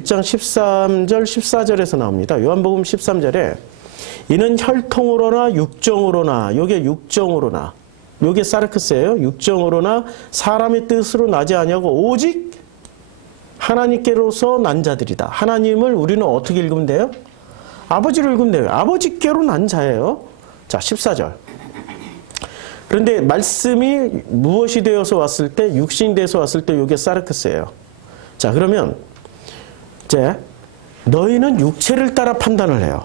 1장 13절 14절에서 나옵니다. 요한복음 13절에 이는 혈통으로나 육정으로나, 요게 육정으로나, 요게 사르크스예요. 육정으로나 사람의 뜻으로 나지 아니하고 오직 하나님께로서 난 자들이다. 하나님을 우리는 어떻게 읽으면 돼요? 아버지를 읽으면 돼요. 아버지께로 난 자예요. 자, 14절. 그런데 말씀이 무엇이 되어서 왔을 때, 육신이 되어서 왔을 때 요게 사르크스예요. 자, 그러면 이제 너희는 육체를 따라 판단을 해요.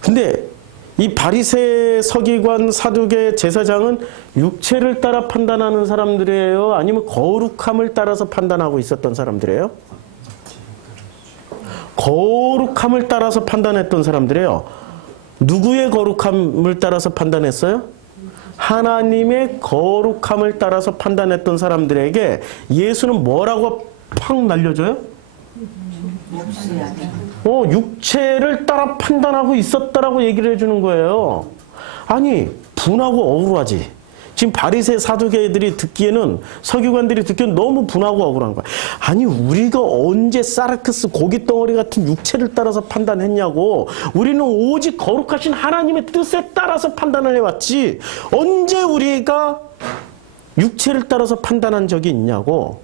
근데 이 바리새, 서기관, 사두개, 제사장은 육체를 따라 판단하는 사람들이에요? 아니면 거룩함을 따라서 판단하고 있었던 사람들이에요? 거룩함을 따라서 판단했던 사람들이에요. 누구의 거룩함을 따라서 판단했어요? 하나님의 거룩함을 따라서 판단했던 사람들에게 예수는 뭐라고 팍 날려줘요? 육체를 따라 판단하고 있었다라고 얘기를 해주는 거예요. 아니, 분하고 억울하지. 지금 바리새 사두개들이 듣기에는, 서기관들이 듣기에는 너무 분하고 억울한 거야. 아니, 우리가 언제 사르크스 고깃덩어리 같은 육체를 따라서 판단했냐고. 우리는 오직 거룩하신 하나님의 뜻에 따라서 판단을 해왔지. 언제 우리가 육체를 따라서 판단한 적이 있냐고.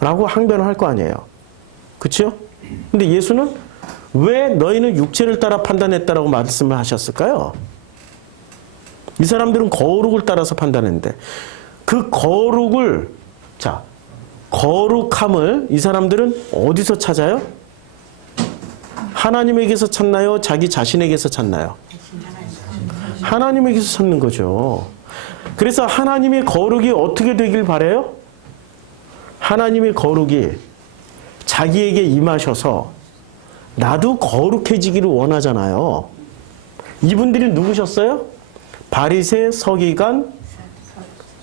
라고 항변을 할 거 아니에요. 그렇죠? 근데 예수는 왜 너희는 육체를 따라 판단했다라고 말씀을 하셨을까요? 이 사람들은 거룩을 따라서 판단했는데 그 거룩을, 자, 거룩함을 이 사람들은 어디서 찾아요? 하나님에게서 찾나요? 자기 자신에게서 찾나요? 하나님에게서 찾는 거죠. 그래서 하나님의 거룩이 어떻게 되길 바라요? 하나님의 거룩이 자기에게 임하셔서 나도 거룩해지기를 원하잖아요. 이분들이 누구셨어요? 바리새, 서기관,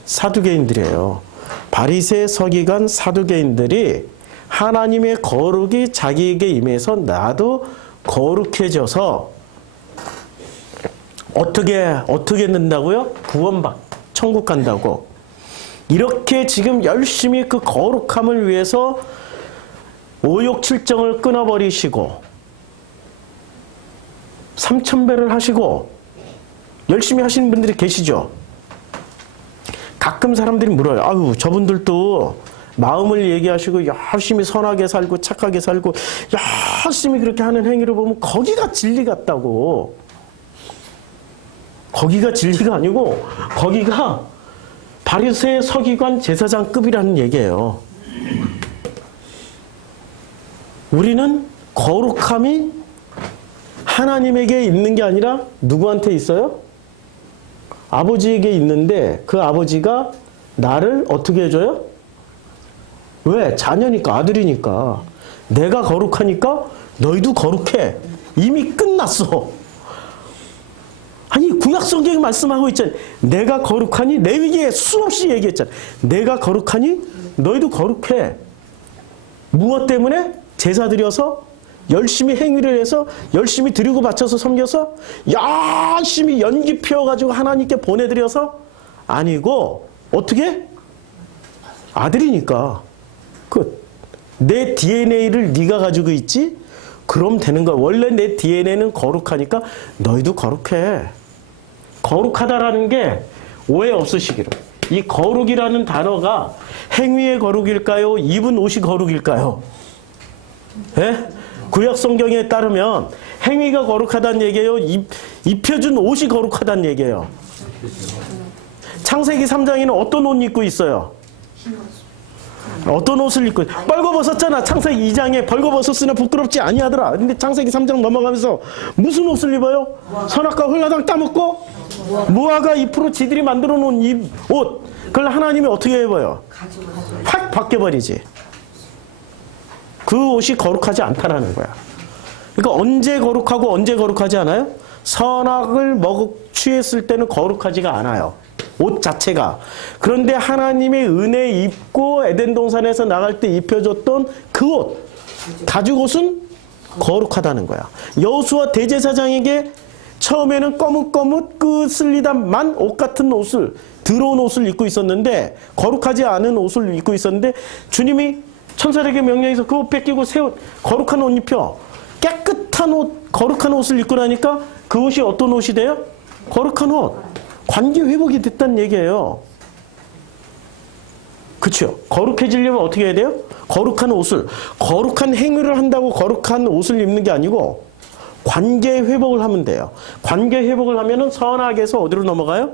사두개인들이에요. 바리새, 서기관, 사두개인들이 하나님의 거룩이 자기에게 임해서 나도 거룩해져서 어떻게 된다고요? 구원받, 천국 간다고. 이렇게 지금 열심히 그 거룩함을 위해서 오욕칠정을 끊어버리시고 3,000배를 하시고 열심히 하시는 분들이 계시죠. 가끔 사람들이 물어요. 아유, 저분들도 마음을 얘기하시고 열심히 선하게 살고 착하게 살고 열심히 그렇게 하는 행위를 보면 거기가 진리 같다고. 거기가 진리가 아니고 거기가 바리새, 서기관, 제사장급이라는 얘기예요. 우리는 거룩함이 하나님에게 있는 게 아니라 누구한테 있어요? 아버지에게 있는데 그 아버지가 나를 어떻게 해줘요? 왜? 자녀니까, 아들이니까. 내가 거룩하니까 너희도 거룩해. 이미 끝났어. 아니, 구약성경이 말씀하고 있잖아요. 내가 거룩하니, 레위기에 수없이 얘기했잖아. 내가 거룩하니 너희도 거룩해. 무엇 때문에? 제사 드려서 열심히 행위를 해서 열심히 드리고 바쳐서 섬겨서 열심히 연기 피워가지고 하나님께 보내드려서? 아니고 어떻게? 아들이니까. 내 DNA를 네가 가지고 있지? 그럼 되는 거야. 원래 내 DNA는 거룩하니까 너희도 거룩해. 거룩하다라는 게 오해 없으시기를. 이 거룩이라는 단어가 행위의 거룩일까요? 입은 옷이 거룩일까요? 예? 구약 성경에 따르면 행위가 거룩하다는 얘기예요? 입혀준 옷이 거룩하다는 얘기예요? 창세기 3장에는 어떤 옷 입고 있어요? 어떤 옷을 입고 벌거벗었잖아. 창세기 2장에 벌거벗었으나 부끄럽지 아니하더라. 근데 창세기 3장 넘어가면서 무슨 옷을 입어요? 선악과 홀라당 따먹고 무화과 잎으로 지들이 만들어 놓은 이 옷. 그걸 하나님이 어떻게 입어요? 확 바뀌어버리지. 그 옷이 거룩하지 않다라는 거야. 그러니까 언제 거룩하고 언제 거룩하지 않아요? 선악을 취했을 때는 거룩하지가 않아요. 옷 자체가. 그런데 하나님의 은혜 입고 에덴 동산에서 나갈 때 입혀줬던 그 옷, 가죽 옷은 거룩하다는 거야. 여호수아 대제사장에게 처음에는 거뭇거뭇 끄슬리다만 옷 같은 옷을, 더러운 옷을 입고 있었는데, 거룩하지 않은 옷을 입고 있었는데 주님이 천사에게 명령해서 그 옷 뺏기고 새 옷, 거룩한 옷 입혀. 깨끗한 옷, 거룩한 옷을 입고 나니까 그 옷이 어떤 옷이 돼요? 거룩한 옷. 관계 회복이 됐다는 얘기예요. 그렇죠? 거룩해지려면 어떻게 해야 돼요? 거룩한 옷을, 거룩한 행위를 한다고 거룩한 옷을 입는 게 아니고 관계 회복을 하면 돼요. 관계 회복을 하면은 선악에서 어디로 넘어가요?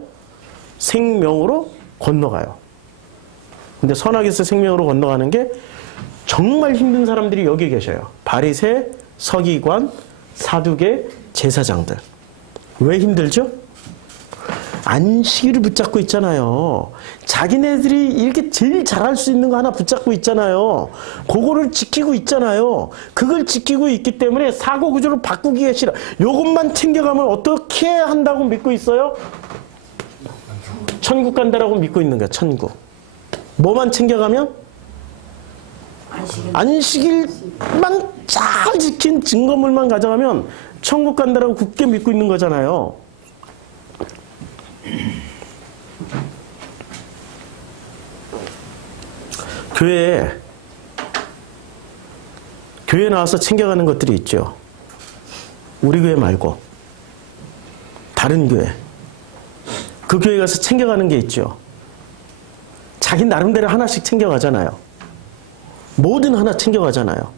생명으로 건너가요. 근데 선악에서 생명으로 건너가는 게 정말 힘든 사람들이 여기 계셔요. 바리새, 서기관, 사두개, 제사장들. 왜 힘들죠? 안식일을 붙잡고 있잖아요. 자기네들이 이렇게 제일 잘할 수 있는 거 하나 붙잡고 있잖아요. 그거를 지키고 있잖아요. 그걸 지키고 있기 때문에 사고 구조를 바꾸기가 싫어. 요것만 챙겨가면 어떻게 한다고 믿고 있어요? 천국 간다라고 믿고 있는 거야. 천국. 뭐만 챙겨가면? 안식일만 잘 지킨 증거물만 가져가면 천국 간다라고 굳게 믿고 있는 거잖아요. 교회에 나와서 챙겨가는 것들이 있죠. 우리 교회 말고 다른 교회. 그 교회 가서 챙겨가는 게 있죠. 자기 나름대로 하나씩 챙겨가잖아요. 뭐든 하나 챙겨가잖아요.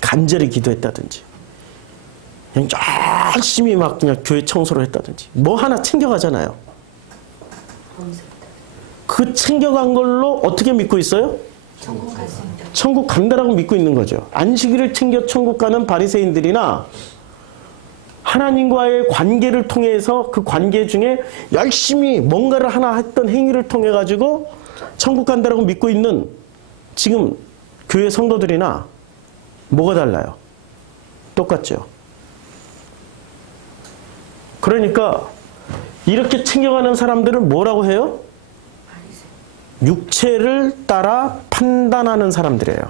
간절히 기도했다든지 그냥 열심히 막 그냥 교회 청소를 했다든지 뭐 하나 챙겨가잖아요. 그 챙겨간 걸로 어떻게 믿고 있어요? 천국 갈 수 있다. 천국 간다라고 믿고 있는 거죠. 안식일을 챙겨 천국 가는 바리새인들이나 하나님과의 관계를 통해서 그 관계 중에 열심히 뭔가를 하나 했던 행위를 통해 가지고 천국 간다라고 믿고 있는 지금 교회 성도들이나 뭐가 달라요? 똑같죠. 그러니까 이렇게 챙겨가는 사람들은 뭐라고 해요? 육체를 따라 판단하는 사람들이에요.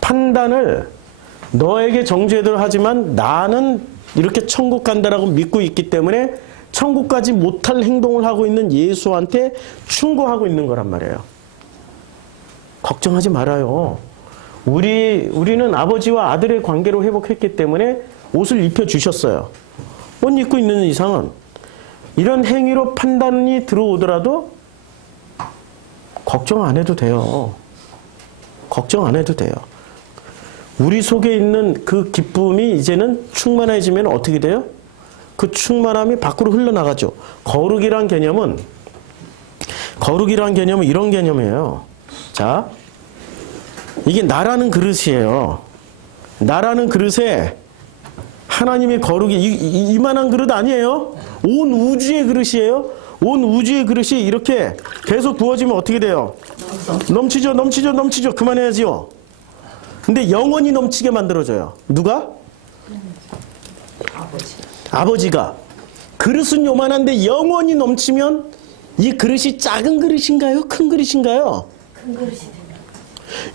판단을 너에게 정죄를 하지만 나는 이렇게 천국 간다라고 믿고 있기 때문에 천국 가지 못할 행동을 하고 있는 예수한테 충고하고 있는 거란 말이에요. 걱정하지 말아요. 우리는 아버지와 아들의 관계로 회복했기 때문에 옷을 입혀주셨어요. 옷 입고 있는 이상은 이런 행위로 판단이 들어오더라도 걱정 안 해도 돼요. 걱정 안 해도 돼요. 우리 속에 있는 그 기쁨이 이제는 충만해지면 어떻게 돼요? 그 충만함이 밖으로 흘러나가죠. 거룩이란 개념은 이런 개념이에요. 자, 이게 나라는 그릇이에요. 나라는 그릇에 하나님의 거룩이 이만한 그릇 아니에요? 온 우주의 그릇이에요. 온 우주의 그릇이 이렇게 계속 부어지면 어떻게 돼요? 넘치죠. 그만해야지요. 근데 영원히 넘치게 만들어줘요. 누가? 아버지가. 그릇은 요만한데 영원히 넘치면 이 그릇이 작은 그릇인가요? 큰 그릇인가요? 큰 그릇이 된다.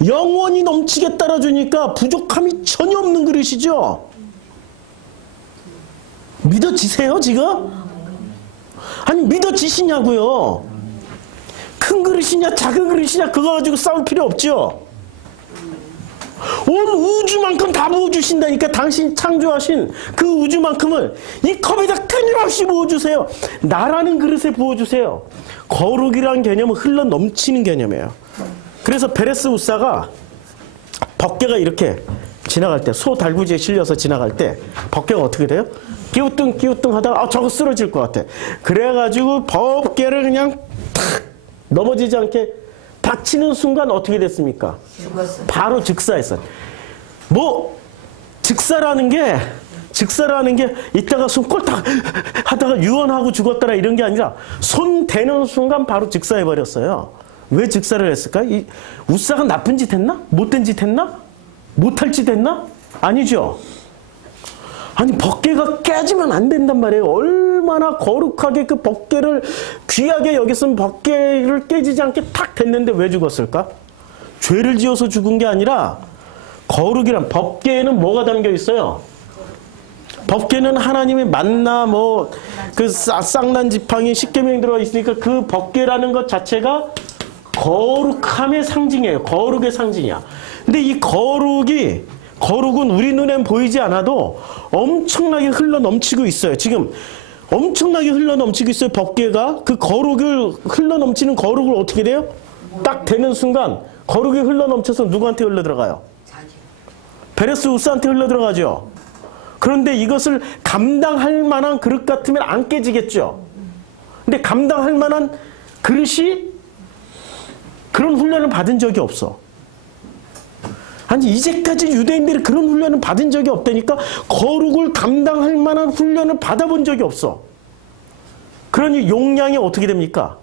영원히 넘치게 따라주니까 부족함이 전혀 없는 그릇이죠. 믿어지세요 지금? 아니 믿어지시냐고요. 큰 그릇이냐 작은 그릇이냐 그거 가지고 싸울 필요 없죠. 온 우주만큼 다 부어주신다니까. 당신 창조하신 그 우주만큼을 이 컵에다 끊임없이 부어주세요. 나라는 그릇에 부어주세요. 거룩이란 개념은 흘러 넘치는 개념이에요. 그래서 베레스 우사가 법궤가 이렇게 지나갈 때, 소 달구지에 실려서 지나갈 때 법궤가 어떻게 돼요? 끼우뚱 하다가 저거 쓰러질 것 같아. 그래가지고 법궤를 그냥 탁 넘어지지 않게 받치는 순간 어떻게 됐습니까? 죽었어. 바로 즉사했어요. 뭐 즉사라는 게 이따가 손 꼴딱 하다가 유언하고 죽었더라 이런 게 아니라 손 대는 순간 바로 즉사해버렸어요. 왜 즉사를 했을까? 이 우사가 나쁜 짓 했나? 못된 짓 했나? 못할 짓 했나? 아니죠. 아니 법궤가 깨지면 안 된단 말이에요. 얼마나 거룩하게 그 법궤를 귀하게 여겼으면 법궤를 깨지지 않게 탁 됐는데 왜 죽었을까? 죄를 지어서 죽은 게 아니라 거룩이란 법궤에는 뭐가 담겨 있어요? 법궤는 하나님의 만나 뭐 그 쌍난 지팡이 십계명이 들어가 있으니까 그 법궤라는 것 자체가 거룩함의 상징이에요. 거룩의 상징이야. 근데 이 거룩은 우리 눈엔 보이지 않아도 엄청나게 흘러 넘치고 있어요. 지금 엄청나게 흘러 넘치고 있어요. 법궤가 그 거룩을 흘러 넘치는 거룩을 어떻게 돼요? 딱 되는 순간 거룩이 흘러 넘쳐서 누구한테 흘러 들어가요? 베레스 우스한테 흘러 들어가죠. 그런데 이것을 감당할 만한 그릇 같으면 안 깨지겠죠. 근데 감당할 만한 그릇이 그런 훈련을 받은 적이 없어. 아니 이제까지 유대인들이 그런 훈련을 받은 적이 없다니까. 거룩을 감당할 만한 훈련을 받아본 적이 없어. 그러니 용량이 어떻게 됩니까?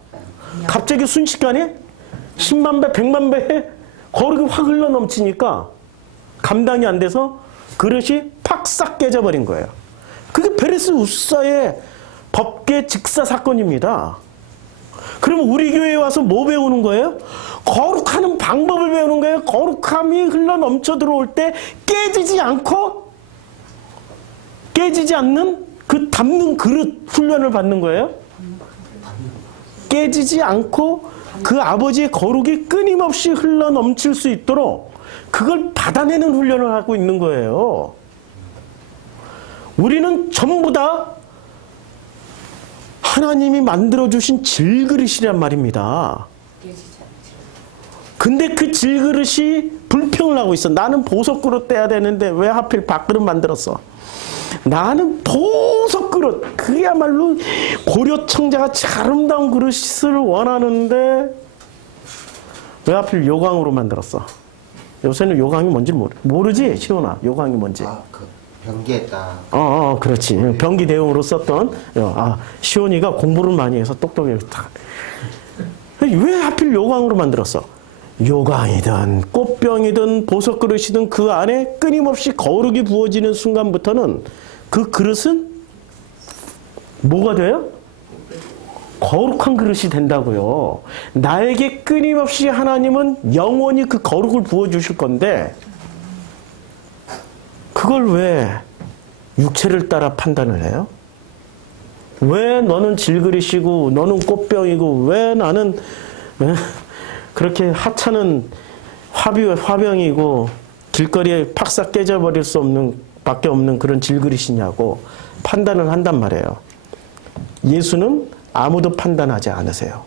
갑자기 순식간에 10만 배, 100만 배 거룩이 확 흘러 넘치니까 감당이 안 돼서 그릇이 팍 깨져버린 거예요. 그게 베레스 우사의 법궤 직사 사건입니다. 그럼 우리 교회에 와서 뭐 배우는 거예요? 거룩하는 방법을 배우는 거예요. 거룩함이 흘러 넘쳐 들어올 때 깨지지 않는 그 담는 그릇 훈련을 받는 거예요. 깨지지 않고 그 아버지의 거룩이 끊임없이 흘러 넘칠 수 있도록 그걸 받아내는 훈련을 하고 있는 거예요. 우리는 전부 다 하나님이 만들어주신 질그릇이란 말입니다. 근데 그 질그릇이 불평을 하고 있어. 나는 보석그릇 떼야 되는데 왜 하필 밥그릇 만들었어? 나는 보석그릇, 그야말로 고려 청자가 아름다운 그릇을 원하는데 왜 하필 요강으로 만들었어? 요새는 요강이 뭔지 모르지, 시온아? 요강이 뭔지. 그 변기에다. 그렇지. 변기 대용으로 썼던. 시온이가 공부를 많이 해서 똑똑해. 왜 하필 요강으로 만들었어? 요강이든 꽃병이든 보석그릇이든 그 안에 끊임없이 거룩이 부어지는 순간부터는 그 그릇은 뭐가 돼요? 거룩한 그릇이 된다고요. 나에게 끊임없이 하나님은 영원히 그 거룩을 부어주실 건데 그걸 왜 육체를 따라 판단을 해요? 왜 너는 질그릇이고 너는 꽃병이고 왜 나는 그렇게 하찮은 화병이고 길거리에 팍싹 깨져버릴 수 없는 밖에 없는 그런 질그릇이냐고 판단을 한단 말이에요. 예수는 아무도 판단하지 않으세요.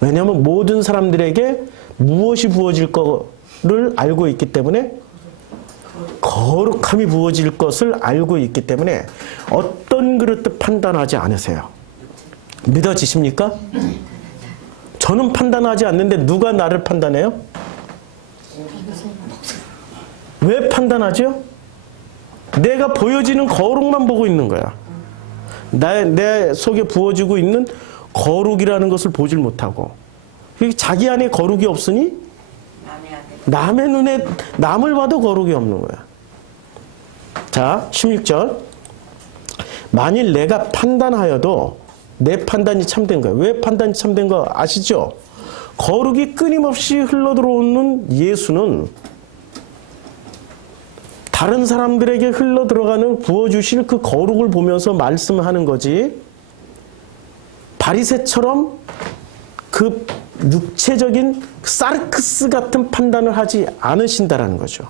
왜냐하면 모든 사람들에게 무엇이 부어질 거를 알고 있기 때문에 거룩함이 부어질 것을 알고 있기 때문에 어떤 그릇도 판단하지 않으세요. 믿어지십니까? 저는 판단하지 않는데 누가 나를 판단해요? 왜 판단하죠? 내가 보여지는 거룩만 보고 있는 거야. 내 속에 부어지고 있는 거룩이라는 것을 보질 못하고 자기 안에 거룩이 없으니 남의 눈에 남을 봐도 거룩이 없는 거야. 자, 16절. 만일 내가 판단하여도 내 판단이 참된 거예요. 왜 판단이 참된 거 아시죠? 거룩이 끊임없이 흘러들어오는 예수는 다른 사람들에게 흘러들어가는 부어주실 그 거룩을 보면서 말씀하는 거지 바리새처럼 그 육체적인 사르크스 같은 판단을 하지 않으신다라는 거죠.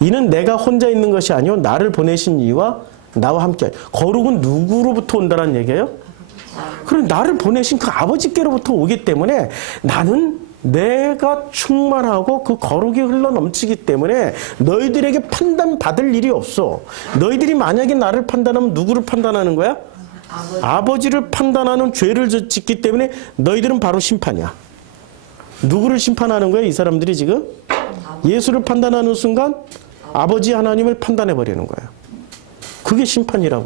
이는 내가 혼자 있는 것이 아니요 나를 보내신 이와 나와 함께. 거룩은 누구로부터 온다는 얘기예요? 그럼 나를 보내신 그 아버지께로부터 오기 때문에 나는 내가 충만하고 그 거룩이 흘러 넘치기 때문에 너희들에게 판단받을 일이 없어. 너희들이 만약에 나를 판단하면 누구를 판단하는 거야? 아버지를 판단하는 죄를 짓기 때문에 너희들은 바로 심판이야. 누구를 심판하는 거야? 이 사람들이 지금? 예수를 판단하는 순간 아버지 하나님을 판단해버리는 거야. 그게 심판이라고요.